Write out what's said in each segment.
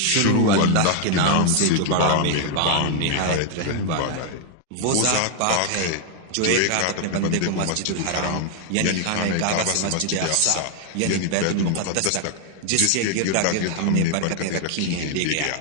شروع اللہ کے نام سے جو بڑا مہربان نہایت رحم والا ہے۔ وہ ذات پاک ہے جو ایک رات اپنے بندے کو مسجد الحرام یعنی خانہ کعبہ سے مسجد اقصی یعنی بیت المقدس تک جس کے گردا گرد ہم نے برکتیں رکھی ہیں لے گیا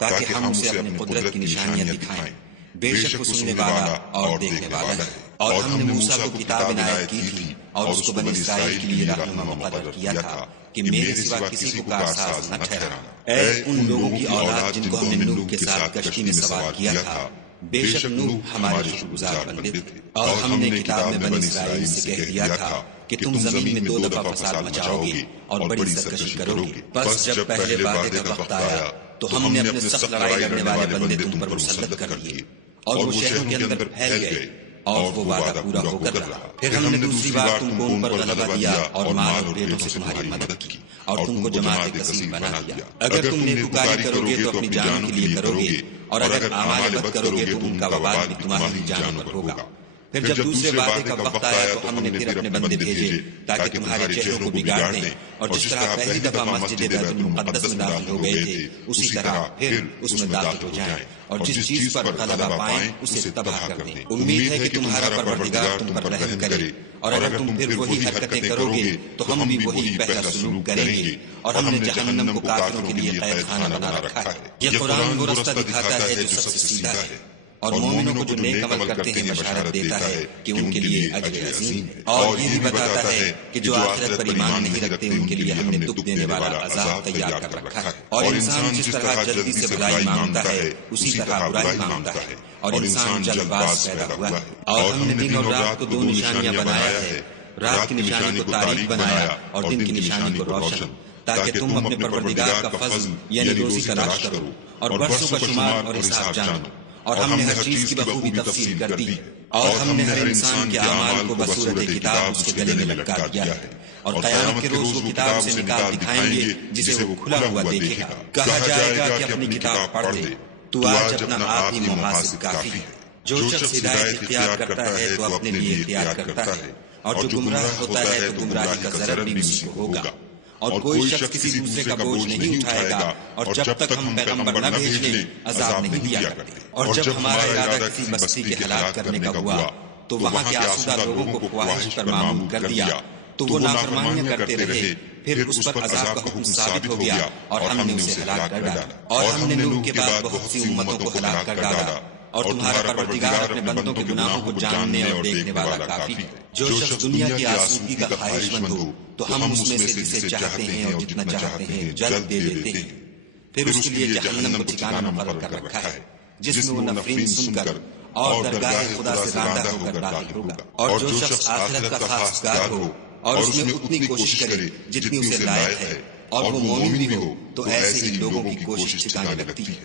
تاکہ ہم اسے اپنی قدرت کی نشانیاں دکھائیں۔ بے شک وہ سننے والا اور دیکھنے والا ہے۔ اور ہم نے موسیٰ کو کتاب عنایت کی تھی اور اس کو بنی اسرائیل کے لیے رہنما مقرر کیا تھا کہ میرے سوا کسی کو کارساز نہ ٹھہرانا۔ اے ان لوگوں کی اولاد جن کو ہم نے نوح کے ساتھ کشتی میں سوار کیا تھا، بے شک نوح ہمارے شکر گزار بندے تھے۔ اور ہم نے کتاب میں بنی اسرائیل سے کہہ دیا تھا کہ تم زمین میں 2 دفعہ فساد مچاؤ گے اور بڑی سرکشی کرو گے۔ بس جب پہلے وعدے کا وقت آیا تو ہم نے اپنے سخت لڑائی لڑنے والے بندے تم پر مسلط کر دیے اور وہ شہروں کے اندر پھیل گئے اور وہ وعدہ پورا ہو کر رہا۔ پھر ہم نے دوسری بار تم کو ان پر غلبہ دیا اور مال اور بیٹوں سے تمہاری مدد کی اور تم کو جماعت کثیر بنا دیا۔ اگر تم نیکوکاری کرو گے تو اپنی جان کے لیے کرو گے اور اگر اعمال بد کرو گے تو ان کا وبال بھی تمہاری جان پر ہوگا۔ پھر جب دوسرے وعدے کا وقت آیا تو ہم نے پھر اپنے بندے بھیجے تاکہ تمہارے چہروں کو بگاڑ دیں، اور جس طرح پہلی دفعہ مسجد بیت المقدس میں داخل ہو گئے تھے اسی طرح پھر اس میں داخل ہو جائیں، اور جس چیز پر غلبہ پائیں اسے تباہ کر دیں۔ امید ہے کہ تمہارا پروردگار تم پر رحم کرے، اور اگر تم پھر وہی حرکتیں کرو گے تو ہم بھی وہی پہلا سلوک کریں گے، اور ہم نے جہنم کو کافروں کے لیے قید خانہ بنا رکھا ہے۔ یہ قرآن وہ رستہ دکھاتا ہے جو سب سے سیدھا ہے، اور مومنوں کو جو نیک عمل کرتے ہیں بشارت دیتا ہے کہ ان کے لیے اجر عظیم ہے، اور یہ بھی بتاتا ہے کہ جو آخرت پر ایمان نہیں رکھتے ان کے لیے ہم نے دکھ دینے والا عذاب تیار کر رکھا ہے۔ اور انسان جس طرح جلدی سے بھلائی مانگتا ہے اسی طرح برائی مانگتا ہے، اور انسان جلد باز پیدا ہوا ہے۔ اور ہم نے دن اور رات کو 2 نشانیاں بنایا ہے، رات کی نشانی کو تاریک بنایا اور دن کی نشانی کو روشن، تاکہ تم اپنے پروردگار کا فضل یعنی روزی تلاش کرو اور برسوں کا شمار اور حساب جانو۔ اور ہم نے ہر چیز کی بخوبی تفصیل کر دی، اور ہم نے ہر انسان کے اعمال کو بصورت کتاب اس کے گلے میں لٹکا دیا ہے، اور قیامت کے روز وہ کتاب سے نکال دکھائیں گے جسے وہ کھلا ہوا دیکھے گا۔ کہا جائے گا کہ اپنی کتاب پڑھ لے، تو آج اپنا آپ ہی محاسب کافی ہے۔ جو شخص ہدایت اختیار کرتا ہے تو اپنے لیے اختیار کرتا ہے، اور جو گمراہ ہوتا ہے تو گمراہی کا ضرر بھی اسی کو ہوگا۔ اور کوئی شخص کسی دوسرے کا بوجھ نہیں اٹھائے گا، اور جب تک ہم پیغمبر نہ بھیج لیں عذاب نہیں دیا کرتے۔ اور جب ہمارا ارادہ کسی بستی کے ہلاک کرنے کا ہوا تو وہاں کے آسودہ لوگوں کو خواہش پر معمول کر دیا تو وہ نافرمانیاں کرتے رہے، پھر اس پر عذاب کا حکم ثابت ہو گیا اور ہم نے اسے ہلاک کر ڈالا۔ اور ہم نے نوح کے بعد بہت سی امتوں کو ہلاک کر ڈالا، اور تمہارا پروردگار اپنے بندوں کے گناہوں کو جاننے اور دیکھنے والا کافی ہے۔ جو شخص دنیا کی آسودگی کا خواہش مند ہو تو ہم اس میں سے جسے چاہتے ہیں اور جتنا چاہتے ہیں جلد دے دیتے ہیں، پھر اس کے لیے جہنم کو ٹھکانہ مقرر کر رکھا ہے جس میں وہ نفرین سن کر اور درگاہ خدا سے راندہ ہو کر داخل ہوگا۔ اور جو شخص آخرت کا خواستگار ہو اور اس میں اتنی کوشش کرے جتنی اسے لائق ہے اور وہ مومن بھی ہو تو ایسے ہی لوگوں کی کوشش ٹھکانے لگتی ہے۔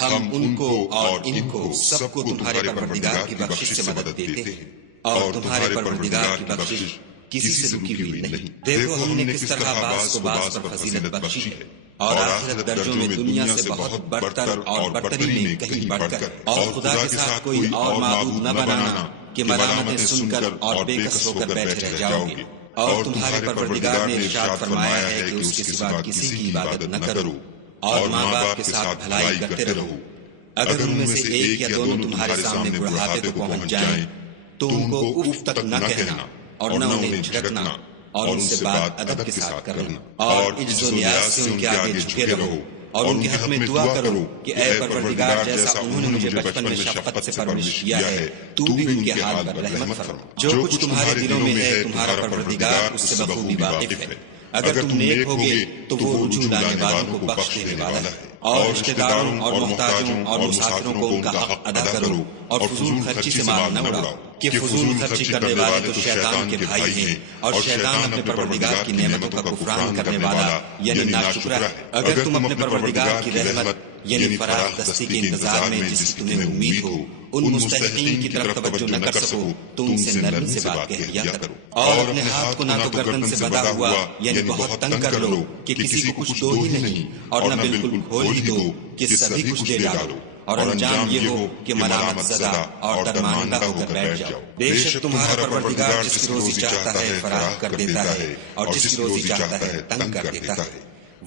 ہم ان کو اور ان کو سب کو تمہارے پروردگار کی بخشش سے مدد دیتے ہیں، اور تمہارے پروردگار کی بخشش کسی سے رکی ہوئی نہیں۔ دیکھو ہم نے کس طرح بعض کو بعض پر فضیلت بخشی ہے، اور آخرت درجوں میں دنیا سے بہت برتر اور برتری میں کہیں بڑھ کر، اور خدا کے ساتھ کوئی اور معبود نہ بنانا کہ ملامتیں سن کر اور بے کس ہو کر بیٹھے رہ جاؤ گے۔ اور تمہارے پروردگار نے ارشاد فرمایا ہے کہ اس کے سوا کسی کی عبادت نہ کرو، اور ماں باپ کے ساتھ بھلائی کرتے رہو۔ اگر ان میں سے ایک یا دونوں تمہارے سامنے بڑھاپے کو پہنچ جائیں تو ان کو اف تک نہ کہنا اور نہ انہیں جھڑکنا، اور ان سے بات ادب کے ساتھ کرنا، اور عجز و نیاز سے ان کے آگے جھکے رہو، اور ان کے حق میں دعا کرو کہ اے پروردگار جیسا انہوں نے مجھے بچپن میں شفقت سے پرورش کیا ہے تو بھی ان کے حال پر رحمت فرما۔ جو کچھ تمہارے دلوں میں ہے تمہارا پروردگار اس سے بخوبی واقف ہے۔ اگر تم نیک ہوگے تو وہ رجوع لانے والوں کو بخش دینے والا ہے۔ اور رشتہ داروں اور محتاجوں اور مسافروں کو ان کا حق ادا کرو، اور فضول خرچی سے مال نہ اڑاؤ کہ فضول خرچی کرنے والے تو شیطان کے بھائی ہیں، اور شیطان اپنے پروردگار کی نعمتوں کا کفران کرنے والا یعنی ناشکرا ہے۔ اگر تم اپنے پروردگار کی رحمت یعنی فراخ دستی کے انتظار میں جس کی تمہیں امید ہو ان مستحقین کی طرف توجہ نہ کر سکو تو ان سے نرمی سے بات کہہ لیا کرو، اور اپنے ہاتھ کو نہ تو گردن سے بندھا ہوا یعنی بہت تنگ کر لو کہ کسی کو کچھ دو ہی نہیں، اور نہ بالکل کھول ہی دو کہ سبھی کچھ دے ڈالو، اور انجام یہ ہو کہ ملامت زدہ اور درماندہ ہو کر بیٹھ جاؤ۔ بے شک تمہارا پروردگار جس کی روزی چاہتا ہے فراخ کر دیتا ہے، اور جس کی روزی چاہتا ہے تنگ کر دیتا ہے۔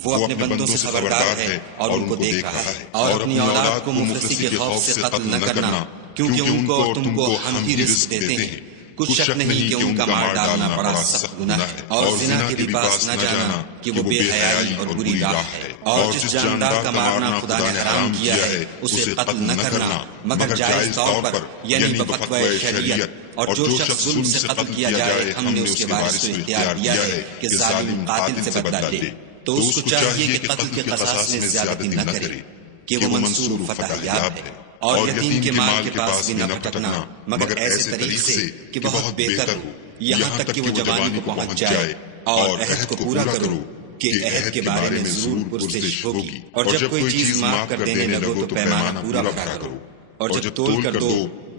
وہ اپنے بندوں سے خبردار ہے اور ان کو دیکھ رہا ہے۔ اور اپنی اولاد کو مفلسی کے خوف سے قتل نہ کرنا، کیونکہ ان کو اور تم کو ہم ہی رزق دیتے ہیں، کچھ شک نہیں کہ ان کا مار ڈالنا بڑا سخت گناہ ہے۔ اور زنا کے بھی پاس نہ جانا کہ وہ بے حیائی اور بری راہ ہے۔ اور جس جاندار کا مارنا خدا نے حرام کیا ہے اسے قتل نہ کرنا مگر جائز طور پر، یعنی بفتوی شریعت۔ اور جو شخص ظلم سے قتل کیا جائے ہم نے اس کے وارث کو اختیار دیا ہے کہ ظالم قاتل سے بدلہ لے، تو اس کو چاہیے کہ قتل کے قصاص میں زیادتی نہ کرے، کہ وہ منصور فتح یاب ہے۔ اور یتیم کے مال کے پاس بھی نہ بھٹکنا مگر ایسے طریق سے کہ بہت بہتر ہو، یہاں تک کہ وہ جوانی کو پہنچ جائے۔ اور عہد کو پورا کرو کہ عہد کے بارے میں ضرور پرسش ہوگی۔ اور جب کوئی چیز معاف کر دینے لگو تو پیمانہ پورا رکھا کرو، اور جب تول کر دو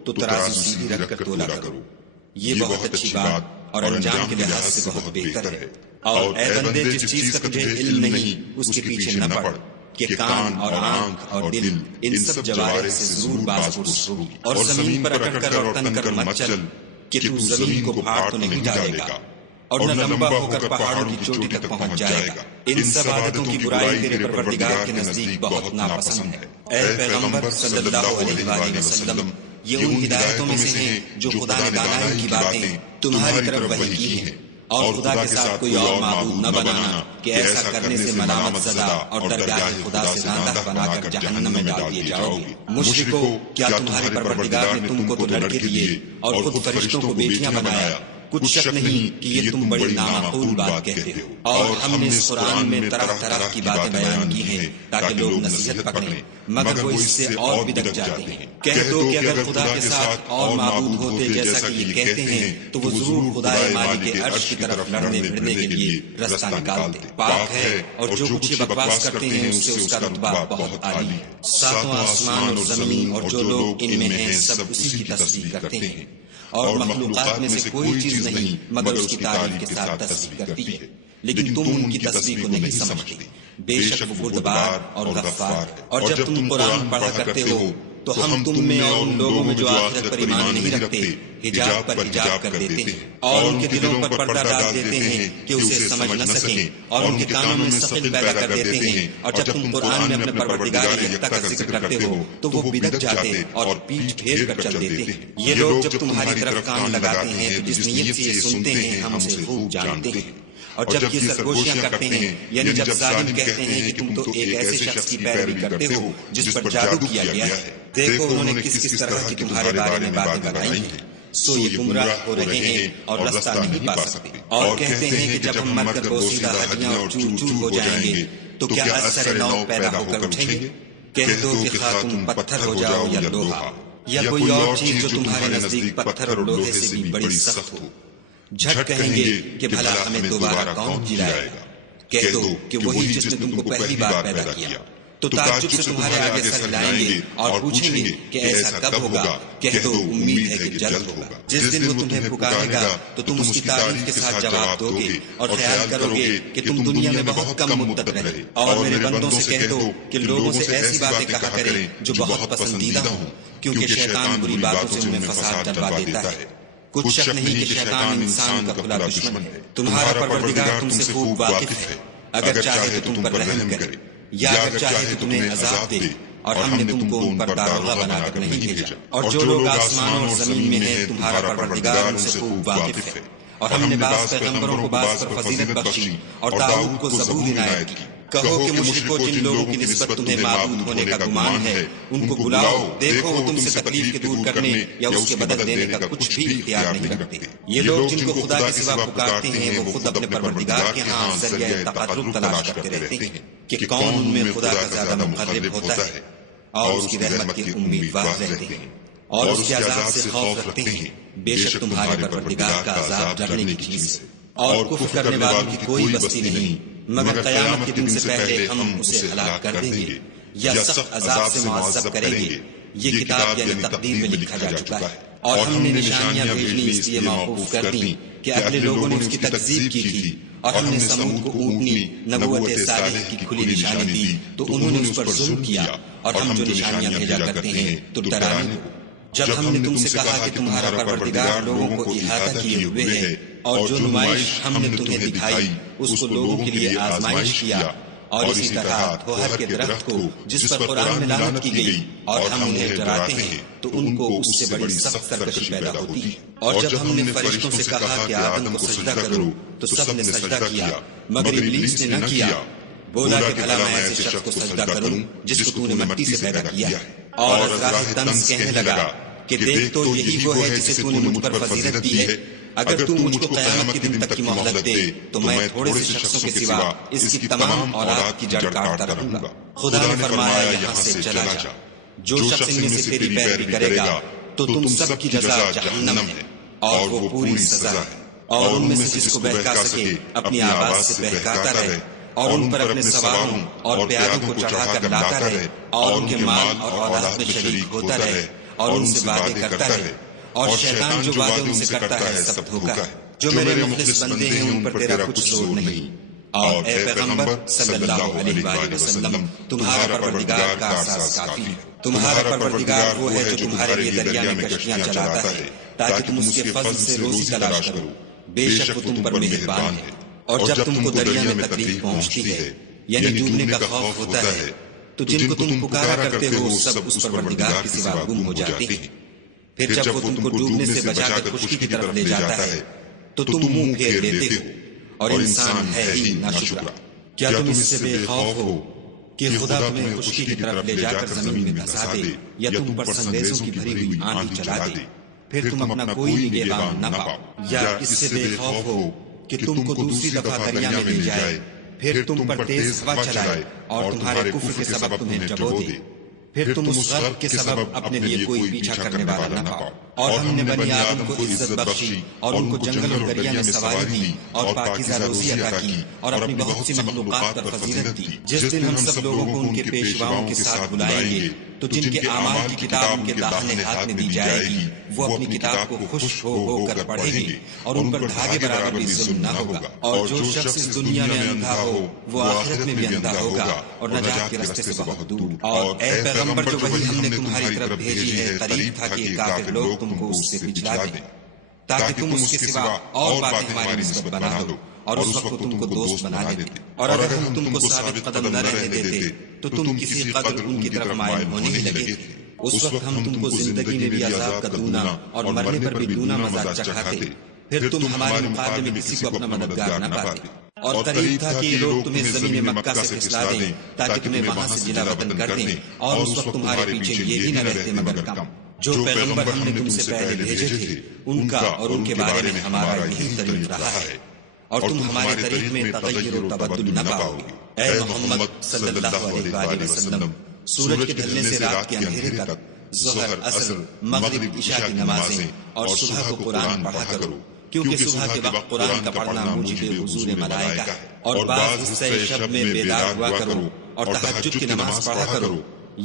تو ترازو سیدھی رکھ کر تولا کرو، یہ بہت اچھی بات اور انجام کے لحاظ سے بہت بہتر ہے۔ اور اے بندے، جس چیز کا تجھے علم نہیں اس کے پیچھے نہ پڑ، کہ کان اور آنکھ اور دل ان سب جوارح سے ضرور باز پرس ہوگی۔ اور زمین پر اکڑ کر اور تن کر مت چل کہ تو زمین کو پھاڑ تو نہیں ڈالے گا، اور نہ لمبا ہو کر پہاڑوں کی چوٹی تک پہنچ جائے گا۔ ان سب عادتوں کی برائی تیرے پروردگار کے نزدیک بہت ناپسند ہے۔ اے پیغمبر صلی اللہ علیہ وآلہ وسلم، یہ ان ہدایتوں میں سے ہیں جو خدا نے دانائی کی باتیں تمہاری طرف وحی کی ہیں، اور خدا کے ساتھ کوئی اور معبود نہ بنانا کہ ایسا کرنے سے ملامت زدہ اور درگاہ خدا سے نادہ بنا کر جہنم میں ڈال دیے جاؤ گے۔ مشرکو، کیا تمہارے پروردگار نے تم کو تو لڑکے دیے اور خود فرشتوں کو بیٹیاں بنایا؟ کچھ شک نہیں کہ یہ تم بڑی نامعقول بات کہتے ہو۔ اور ہم نے اس قرآن میں طرح طرح کی باتیں بیان کی ہیں تاکہ لوگ نصیحت پکڑیں، مگر وہ اس سے اور بدک جاتے ہیں۔ کہہ دو کہ اگر خدا کے ساتھ اور معبود ہوتے جیسا کہ یہ کہتے ہیں تو وہ ضرور خدائے مالک کے عرش کی طرف لڑنے بھڑنے کے لیے رستہ نکالتے۔ پاک ہے اور جو کچھ یہ بکواس کرتے ہیں اس سے اس کا رتبہ بہت عالی ہے۔ ساتواں آسمان اور زمین اور جو لوگ ان میں ہیں سب اسی کی تصدیق کرتے ہیں، اور مخلوقات میں سے کوئی چیز نہیں مگر اس کی تعریف کے ساتھ تصدیق کرتی ہے، لیکن تم ان کی تصدیق کو نہیں سمجھتے۔ بے شک وہ بردبار اور غفار ہے۔ اور جب تم قرآن پڑھا کرتے ہو تو ہم تم میں اور ان لوگوں میں جو آخرت پر ایمان نہیں رکھتے حجاب پر حجاب کر دیتے ہیں، اور ان کے دلوں پر پردہ ڈال دیتے ہیں کہ اسے سمجھ نہ سکیں، اور ان کے کانوں میں ثقل پیدا کر دیتے ہیں۔ اور جب تم قرآن میں اپنے پروردگار یکتا کا ذکر کرتے ہو تو وہ بدک جاتے اور پیٹھ پھیر کر چل دیتے ہیں۔ یہ لوگ جب تمہاری طرف کان لگاتے ہیں تو جس نیت سے یہ سنتے ہیں ہم اسے خوب جانتے ہیں، اور جب یہ سرگوشیاں کرتے ہیں یعنی جب ظالم کہتے ہیں کہ تم تو ایک ایسے شخص کی پیروی کرتے ہو جس پر جادو کیا گیا ہے، دیکھو انہوں نے کس کس طرح کی تمہارے بارے میں باتیں بتائی ہیں، سو یہ گمراہ ہو رہے ہیں اور رستہ نہیں پا سکتے۔ اور کہتے ہیں کہ جب ہم مر کر بوسیدہ ہڈیاں اور چور چور ہو جائیں گے تو کیا اثر نو پیدا ہو کر اٹھیں گے؟ کہہ دو کہ خواہ تم پتھر ہو جاؤ یا لوہا یا کوئی اور چیز جو تمہارے نزدیک پتھر اور لوہے سے بھی بڑی سخت ہو، جھٹ کہیں گے کہ بھلا ہمیں دوبارہ کون جلائے گا؟ کہہ دو کہ وہی جس نے تم کو پہلی بار پیدا کیا، تو تعجب سے تمہارے آگے سر ہلائیں گے اور پوچھیں گے کہ ایسا کب ہوگا؟ کہہ دو امید ہے کہ جلد ہوگا۔ جس دن وہ تمہیں پکارے گا تو تم اس کی تعریف کے ساتھ جواب دو گے اور خیال کرو گے کہ تم دنیا میں بہت کم مدت رہے۔ اور میرے بندوں سے کہہ دو کہ لوگوں سے ایسی باتیں کہا کریں جو بہت پسندیدہ ہوں، کیونکہ شیطان بری باتوں سے ان میں فساد ڈلوا دیتا ہے۔ کچھ شک نہیں کہ شیطان انسان کا کھلا دشمن ہے۔ تمہارا پروردگار تم سے خوب واقف ہے، اگر چاہے تو تم پر رحم کرے یا اگر چاہے تو تمہیں عذاب دے، اور ہم نے تم کو ان پر داروغہ بنا کر نہیں بھیجا۔ اور جو لوگ آسمان اور زمین میں ہیں تمہارا پروردگار ان سے خوب واقف ہے۔ اور ہم نے بعض پیغمبروں کو بعض پر فضیلت بخشی اور داؤد کو زبور عنایت کی۔ کہو کہ مشرکو، جن لوگوں کی نسبت تمہیں معبود ہونے کا گمان ہے ان کو بلاؤ، دیکھو وہ تم سے تکلیف کے دور کرنے یا اس کے بدل دینے کا کچھ بھی اختیار نہیں رکھتے۔ یہ لوگ جن کو خدا کے سوا پکارتے ہیں وہ خود اپنے پروردگار کے ہاں ذریعہ تقرب تلاش کرتے رہتے ہیں کہ کون ان میں خدا کا زیادہ مقرب ہوتا ہے، اور اس کی رحمت کی امیدوار رہتے ہیں اور اس کے عذاب سے خوف رکھتے ہیں۔ بے شک تمہارے پروردگار کا عذاب ڈرنے کی چیز ہے، اور کفر کرنے والوں کی کوئی بستی نہیں، مگر قیامت کے دن سے پہلے ہم اسے ہلاک کر دیں گے یا سخت عذاب سے معذب کریں گے۔ یہ کتاب یعنی تقدیر میں لکھا جا چکا ہے، اور ہم نے نشانیاں بھیجنی اس لیے موقوف کر دیں کہ اگلے لوگوں نے اس کی تکذیب کی تھی، اور ہم نے سمود کو اونٹنی نبوت صالح کی کھلی نشانی دی تو انہوں نے اس پر ظلم کیا، اور ہم جو نشانیاں بھیجا کرتے ہیں تو ڈرانے ہو۔ جب ہم نے تم سے کہا کہ تمہارا پروردگار لوگوں کو احاطہ کیے ہوئے ہے، اور جو نمائش ہم نے تمہیں دکھائی اس کو لوگوں کے لیے آزمائش کیا، اور اسی طرح دھوہر کے درخت کو جس پر قرآن میں لعنت کی گئی اور ہم انہیں ڈراتے ہیں تو ان کو اس سے بڑی سخت سرکشی پیدا ہوتی ہے۔ اور جب ہم نے فرشتوں سے کہا کہ آدم کو سجدہ کرو تو سب نے سجدہ کیا مگر ابلیس نے نہ کیا، بولا کہ بھلا میں ایسے شخص کو سجدہ کروں جس کو تو نے مٹی سے پیدا کیا ہے۔ اور راہ طنز کہنے لگا کہ دیکھ تو یہی وہ ہے جسے تو نے مجھ پر فضیلت دی ہے، اگر تو مجھ کو قیامت کے دن تک کی مہلت دے تو میں تھوڑے سے شخصوں کے سوا اس کی تمام اولاد کی جڑ کاٹتا رہوں گا۔ خدا نے فرمایا یہاں سے چلا جا، جو شخص ان میں سے تیری پیروی کرے گا تو تم سب کی جزا جہنم ہے اور وہ پوری سزا ہے۔ اور ان میں سے جس کو بہکا سکے اپنی آواز سے بہکاتا رہے اور ان پر اپنے سواروں اور پیادوں کو چڑھا کر لاتا رہے اور ان کے مال اور اولاد میں شریک ہوتا رہے اور ان سے وعدے کرتا رہے، اور شیطان جو وعدے ان سے کرتا ہے سب دھوکا ہے۔ جو میرے مخلص بندے ہیں ان پر تیرا کچھ زور نہیں، اور اے پیغمبر صلی اللہ علیہ وآلہ وسلم تمہارا پروردگار کا احساس کافی ہے۔ تمہارا پروردگار وہ ہے جو تمہارے لیے دریا میں کشتیاں چلاتا ہے تاکہ تم اس کے فضل سے روزی تلاش کرو، بے شک وہ تم پر مہربان ہے۔ اور جب تم کو دریا میں تکلیف پہنچتی ہے یعنی ڈوبنے کا خوف ہوتا ہے تو جن کو تم پکارا کرتے ہو سب اس پروردگار کے سوا گم ہو جاتے ہیں، پھر جب وہ تم کو ڈوبنے سے بچا کر خشکی کی طرف لے جاتا ہے تو تم منہ پھیر لیتے ہو، اور انسان ہے ہی ناشکرا۔ کیا تم اس سے بے خوف ہو کہ خدا تمہیں خشکی کی طرف لے جا کر زمین میں دھسا دے یا تم پر سنگریزوں کی بھری ہوئی آندھی چلا دے، پھر تم اپنا کوئی نگہبان نہ پاؤ؟ یا اس سے بے خوف ہو کہ تم کو دوسری دفعہ دریا میں لے جائے، پھر تم پر تیز ہوا چلائے اور تمہارے کفر کے سبب تمہیں ڈبو دے، پھر تم اس غرق کے سبب اپنے لیے کوئی پیچھا کرنے والا نہ پاؤ۔ اور ہم نے بنی آدم کو عزت بخشی اور ان کو جنگل اور دریا میں سواری دی اور پاکیزہ روزی عطا کی اور اپنی بہت سی مخلوقات پر فضیلت دی۔ جس دن ہم سب لوگوں کو ان کے پیشواؤں کے ساتھ بلائیں گے تو جن کے اعمال کی کتاب ان کے داہنے ہاتھ میں دی جائے گی وہ اپنی کتاب کو خوش ہو کر پڑھیں گے اور ان پر دھاگے برابر بھی ظلم نہ ہوگا۔ اور جو شخص اس دنیا میں اندھا ہو وہ آخرت میں بھی اندھا ہوگا اور نجات کے راستے سے بہت دور۔ اور اے پیغمبر جو وحی ہم نے تمہاری طرف بھیجی ہے قریب تھا کہ کافر لوگ تم کو اس سے پچھلا دیں تاکہ تم اس کے سوا اور باتیں ہماری نسبت بنا دو اور اس وقت تم کو دوست بنا لیتے، اور اگر ہم تم کو ثابت قدم نہ رہنے دیتے تو تم کسی قدر ان کی طرف مائل ہونے ہی لگے تھے۔ اس وقت ہم تم کو زندگی میں بھی عذاب کا دونا اور مرنے پر بھی دونا مزہ چکھاتے، پھر تم ہمارے مقابلے میں کسی کو اپنا مددگار نہ پاتے۔ اور قریب تھا کہ یہ لوگ تمہیں زمین مکہ سے پھسلا دیں تاکہ تمہیں وہاں سے جلا وطن کر دیں، اور اس وقت تمہارے پیچھے یہی نہ رہتے مگر کم۔ جو پیغمبر ہم نے تم سے پہلے بھیجے تھے ان کا اور ان کے بارے میں ہمارا یہی طریق رہا ہے، اور تم ہمارے طریق میں تغیر و تبدل نہ پاؤ گے۔ اے محمد صلی اللہ علیہ وآلہ وسلم سورج کے ڈھلنے سے رات کے اندھیرے تک ظہر، عصر، مغرب، عشاء کی نمازیں اور صبح کو قرآن پڑھا کرو، کیونکہ صبح کے وقت قرآن کا پڑھنا موجب حضور ملائکہ ہے۔ اور بعض حصہ شب میں بیدار ہوا کرو اور تہجد کی نماز پڑھا کرو،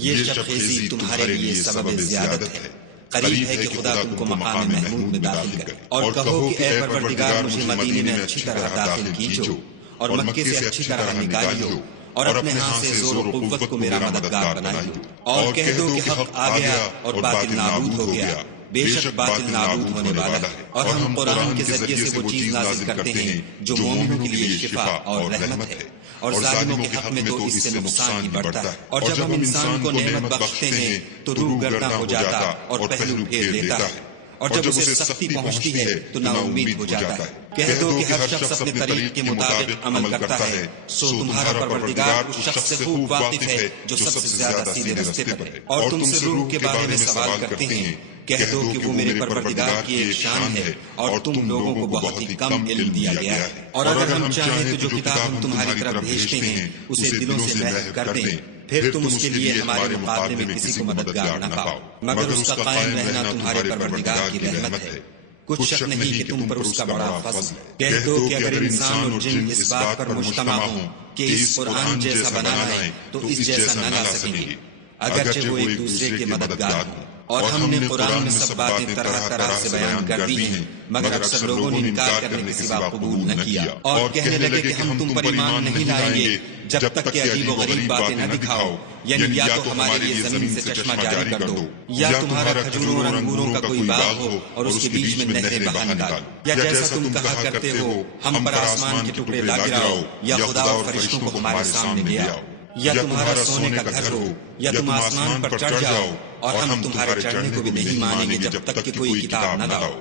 یہ شب خیزی تمہارے لیے سبب زیادت ہے، قریب ہے کہ خدا تم کو مقام محمود میں داخل کرے۔ اور کہو کہ اے پروردگار مجھے مدینے میں اچھی طرح داخل کیجو اور مکے سے اچھی طرح نکالیو اور اپنے ہاں سے زور و قوت کو میرا مددگار بنائیو، اور کہہ دو کہ حق آ گیا اور باطل نابود ہو گیا، بے شک باطل نابود ہونے والا ہے۔ اور ہم قرآن کے ذریعے سے وہ چیز نازل کرتے ہیں جو مومنوں کے لیے شفا اور رحمت ہے، اور ظالموں کے حق میں تو اس سے نقصان ہی بڑھتا ہے۔ اور جب ہم انسان کو نعمت بخشتے ہیں تو روح گرداں ہو جاتا اور پہلو پھیر لیتا ہے، اور جب اسے سختی پہنچتی ہے تو نا امید ہو جاتا ہے۔ کہہ دو کہ ہر شخص اپنے طریق کے مطابق عمل کرتا ہے، سو تمہارا پروردگار اس شخص سے خوب واقف ہے جو سب سے زیادہ سیدھے راستے پر ہے۔ اور تم سے روح کے بارے میں سوال کرتے ہیں، کہہ دو کہ وہ میرے پروردگار کی ایک شان ہے اور تم لوگوں کو بہت ہی کم علم دیا گیا ہے۔ اور اگر ہم چاہیں تو جو کتاب ہم تمہاری طرف بھیجتے ہیں اسے دلوں سے محو کر دیں، پھر تم اس کے لیے ہمارے مقابلے میں کسی کو مددگار نہ پاؤ، مگر اس کا قائم رہنا تمہارے پروردگار کی رحمت ہے، کچھ شک نہیں کہ تم پر اس کا بڑا فضل ہے۔ کہہ دو کہ اگر انسان اور جن اس بات پر مجتمع ہوں کہ اس قرآن جیسا بنانا ہے تو اس جیسا نہ لا سکیں گے، اگرچہ وہ ایک دوسرے کے مددگار ہوں۔ اور ہم نے قرآن میں سب باتیں طرح طرح سے بیان کر دی ہیں، مگر اکثر لوگوں نے انکار کرنے کے سوا قبول نہ کیا، اور کہنے لگے کہ ہم تم پر ایمان نہیں لائیں گے جب تک کہ عجیب و غریب باتیں نہ دکھاؤ، یعنی یا تو ہمارے لیے زمین سے چشمہ جاری کر دو، یا تمہارا کھجوروں اور انگوروں کا کوئی باغ ہو اور اس کے بیچ میں نہریں بہا نکالو، یا جیسا تم کہا کرتے ہو ہم پر آسمان کے ٹکڑے لا گراؤ، یا خدا اور فرشتوں کو ہمارے سامنے لے آؤ، یا تمہارا سونے کا گھر ہو، یا تم آسمان پر چڑھ جاؤ، اور ہم تمہارے چڑھنے کو بھی نہیں مانیں گے جب تک کہ کوئی کتاب نہ لاؤ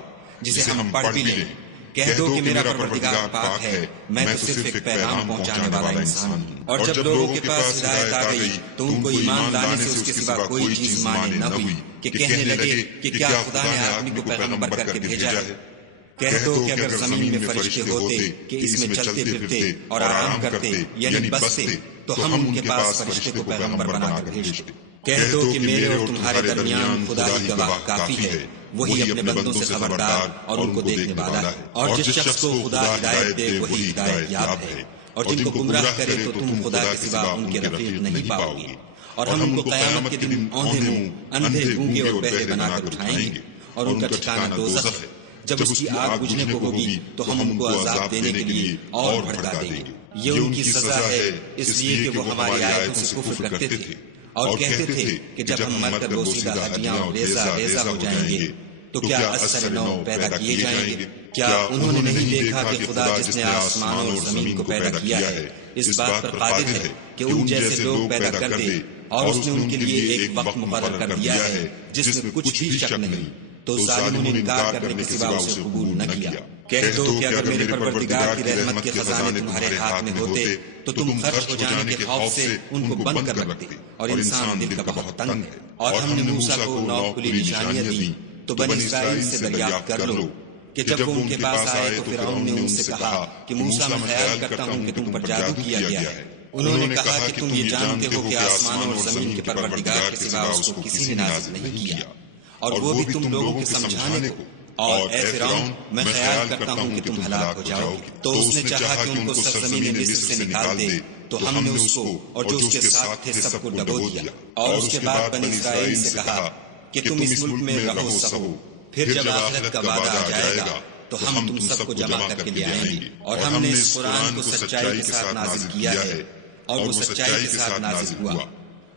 جسے ہم پڑھ بھی لیں۔ کہہ دو کہ میرا پروردگار پاک ہے، میں تو صرف ایک پیغام پہنچانے والا انسان ہوں۔ اور جب لوگوں کے پاس ہدایت آ گئی تو ان کو ایمان لانے سے اس کے سوا کوئی چیز مانے نہ ہوئی کہ کہنے لگے کہ کیا خدا نے آدمی کو پیغمبر کر کے بھیجا ہے؟ کہہ دو کہ اگر زمین میں فرشتے ہوتے کہ اس میں چلتے پھرتے اور آرام کرتے یعنی بستے تو ہم ان کے پاس فرشتے کو پیغمبر بنا کر بھیجتے۔ کہہ دو کہ میرے اور تمہارے درمیان خدا ہی گواہ کافی ہے، وہی اپنے بندوں سے خبردار اور ان کو دیکھنے والا ہے، اور جس شخص کو خدا ہدایت دے وہی ہدایت یاب ہے، اور جن کو گمراہ کرے تو تم خدا کے سوا ان کے رفیق نہیں پاؤ گے۔ اور ہم ان کو قیامت کے دن اوندھے منہ، اندھے گونگے اور بہرے بنا کر اٹھائیں گے، اور ان کا ٹھکانہ دوزخ ہے۔ جب اس کی آگ بجھنے کو ہوگی تو ہم ان کو عذاب دینے کے لیے اور بھڑکا دیں گے۔ یہ ان کی سزا ہے اس لیے کہ وہ ہماری آیتوں سے کفر کرتے تھے اور کہتے تھے کہ جب ہم مر کر بوسیدہ ہڈیاں اور ریزہ ریزہ ہو جائیں گے تو کیا اثر نو پیدا کیے جائیں گے؟ کیا انہوں نے نہیں دیکھا کہ خدا جس نے آسمانوں اور زمین کو پیدا کیا ہے اس بات پر قادر ہے کہ ان جیسے لوگ پیدا کر دے، اور اس نے ان کے لیے ایک وقت مقرر کر دیا ہے جس میں کچھ بھی شک نہیں، تو ظالموں نے انکار کرنے کے سوا اسے قبول نہ کیا۔ کہہ دو کہ اگر میرے پروردگار کی رحمت کے خزانے تمہارے ہاتھ میں ہوتے تو تم خرچ ہو جانے کے خوف سے ان کو بند کر رکھتے، اور انسان دل کا بہت تنگ ہے۔ اور ہم نے موسیٰ کو 9 کھلی نشانیاں دیں تو بنی اسرائیل سے دریافت کر لو کہ جب وہ ان کے پاس آئے تو فرعون نے ان سے کہا کہ موسیٰ میں خیال کرتا ہوں کہ تم پر جادو کیا گیا ہے۔ انہوں نے کہا کہ تم یہ جانتے ہو کہ آسمان اور زمین کے پروردگار کے سوا اس کو کسی نے نازل نہیں کیا، اور وہ بھی تم لوگوں کے سمجھانے کو، اور اے فرعون میں خیال کرتا ہوں کہ تم ہلاک ہو جاؤ گے۔ تو اس نے چاہا کہ ان کو سرزمین مصر سے نکال دے، تو ہم نے اس کو اور جو اس کے ساتھ تھے سب کو ڈبو دیا، اور اس کے بعد بنی اسرائیل سے کہا کہ تم اس ملک میں رہو سہو، پھر جب آخرت کا وعدہ آ جائے گا تو ہم تم سب کو جمع کر کے لے آئیں گے۔ اور ہم نے اس قرآن کو سچائی کے ساتھ نازل کیا ہے، اور وہ سچائی کے ساتھ نازل ہوا۔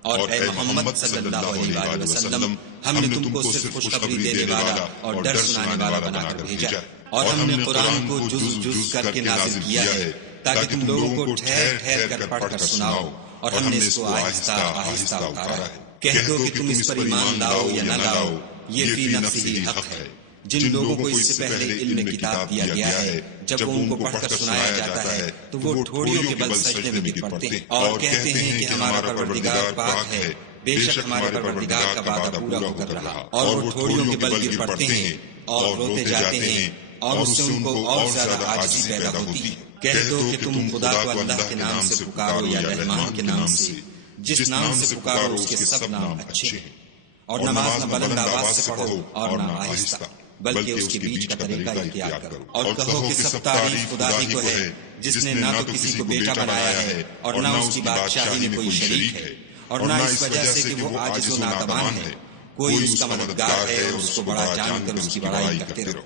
اور اے محمد صلی اللہ علیہ وآلہ وسلم ہم نے تم کو صرف خوشخبری دینے والا اور ڈر سنانے والا بنا کر بھیجا، اور ہم نے قرآن کو جز جز کر کے نازل کیا ہے تاکہ تم لوگوں کو ٹھہر ٹھہر کر پڑھ کر سناؤ، اور ہم نے اس کو آہستہ آہستہ اتارا ہے۔ کہہ دو کہ تم اس پر ایمان لاؤ یا نہ لاؤ، یہ فی نفسہ ہی حق ہے۔ جن لوگوں کو اس سے پہلے علم کتاب دیا گیا ہے جب وہ ان کو پڑھ کر سنایا جاتا ہے تو وہ ٹھوڑیوں کے بل سجدے میں گر پڑتے ہیں اور کہتے ہیں کہ ہمارا پروردگار پاک ہے، بے شک ہمارے پروردگار کا وعدہ پورا ہو کر رہا، اور وہ ٹھوڑیوں کے بل گر پڑتے ہیں اور روتے جاتے ہیں، اور اس سے ان کو اور زیادہ عاجزی پیدا ہوتی ہے۔ کہہ دو کہ تم خدا کو اللہ کے نام سے پکارو یا رحمان کے نام سے، جس نام سے پکارو اس کے سب نام اچھے ہیں، اور نماز نہ بلند آواز سے پڑھو اور نہ آہستہ، بلکہ اس کے بیچ کا طریقہ اختیار کرو، اور کہو کہ سب تعریف خدا ہی کو ہے جس نے نہ تو کسی کو بیٹا بنایا ہے اور نہ اس کی بادشاہی میں کوئی شریک ہے، اور نہ اس وجہ سے کہ وہ عاجز و ناتوان ہے، کوئی اس کا مددگار ہے، اور اس کو بڑا جان کر اس کی بڑائی کرتے رہو۔